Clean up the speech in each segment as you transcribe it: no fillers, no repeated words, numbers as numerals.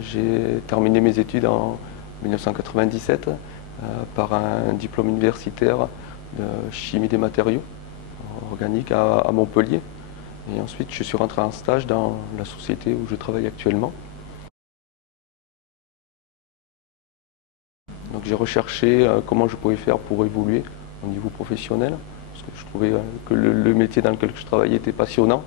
J'ai terminé mes études en 1997 par un diplôme universitaire de chimie des matériaux organiques à Montpellier. Et ensuite, je suis rentré en stage dans la société où je travaille actuellement. Donc j'ai recherché comment je pouvais faire pour évoluer au niveau professionnel, parce que je trouvais que le métier dans lequel je travaillais était passionnant.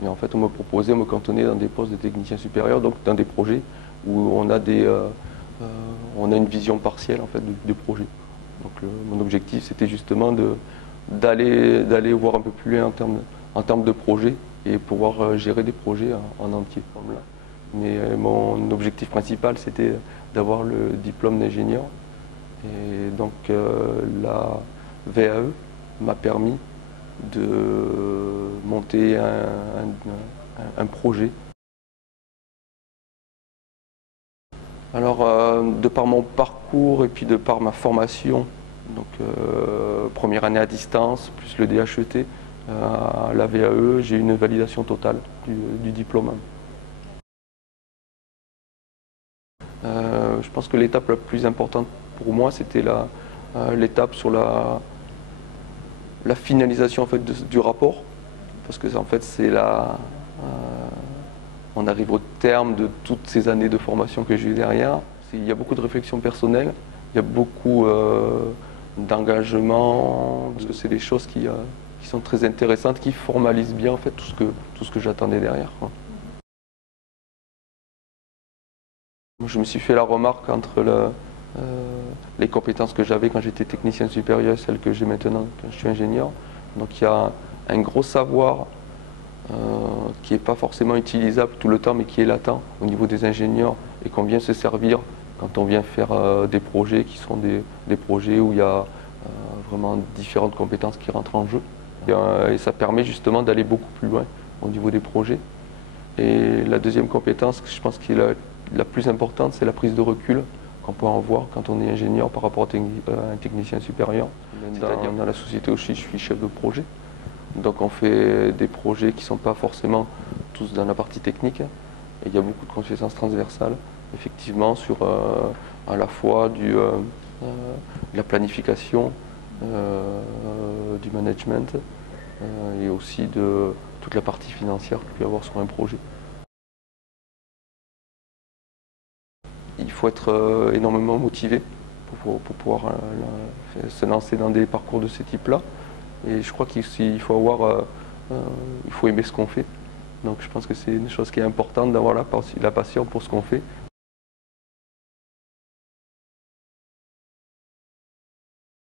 Mais en fait, on me proposait, on me cantonnait dans des postes de technicien supérieur, donc dans des projets où on a une vision partielle en fait du projet. Donc mon objectif, c'était justement d'aller voir un peu plus loin en termes de projet et pouvoir gérer des projets en entier. Mais mon objectif principal, c'était d'avoir le diplôme d'ingénieur. Et donc la VAE m'a permis de monter un projet. Alors, de par mon parcours et puis de par ma formation, donc première année à distance, plus le DHET, à la VAE, j'ai eu une validation totale du diplôme. Je pense que l'étape la plus importante pour moi, c'était l'étape sur la finalisation en fait, du rapport. Parce que en fait, on arrive au terme de toutes ces années de formation que j'ai eu derrière. Il y a beaucoup de réflexion personnelle, il y a beaucoup d'engagement, parce que c'est des choses qui sont très intéressantes, qui formalisent bien en fait tout ce que j'attendais derrière, quoi. Je me suis fait la remarque entre les compétences que j'avais quand j'étais technicien supérieur et celles que j'ai maintenant quand je suis ingénieur. Donc il y a un gros savoir qui n'est pas forcément utilisable tout le temps, mais qui est latent au niveau des ingénieurs et qu'on vient se servir quand on vient faire des projets qui sont des projets où il y a vraiment différentes compétences qui rentrent en jeu. Et ça permet justement d'aller beaucoup plus loin au niveau des projets. Et la deuxième compétence, je pense qui est la plus importante, c'est la prise de recul qu'on peut en voir quand on est ingénieur par rapport à un technicien supérieur. Dans la société où je suis chef de projet. Donc on fait des projets qui ne sont pas forcément tous dans la partie technique. Et il y a beaucoup de compétences transversales, effectivement, sur à la fois la planification, du management et aussi de toute la partie financière qu'il peut y avoir sur un projet. Il faut être énormément motivé pour pouvoir se lancer dans des parcours de ce type-là. Et je crois qu'il faut il faut aimer ce qu'on fait. Donc je pense que c'est une chose qui est importante d'avoir la passion pour ce qu'on fait.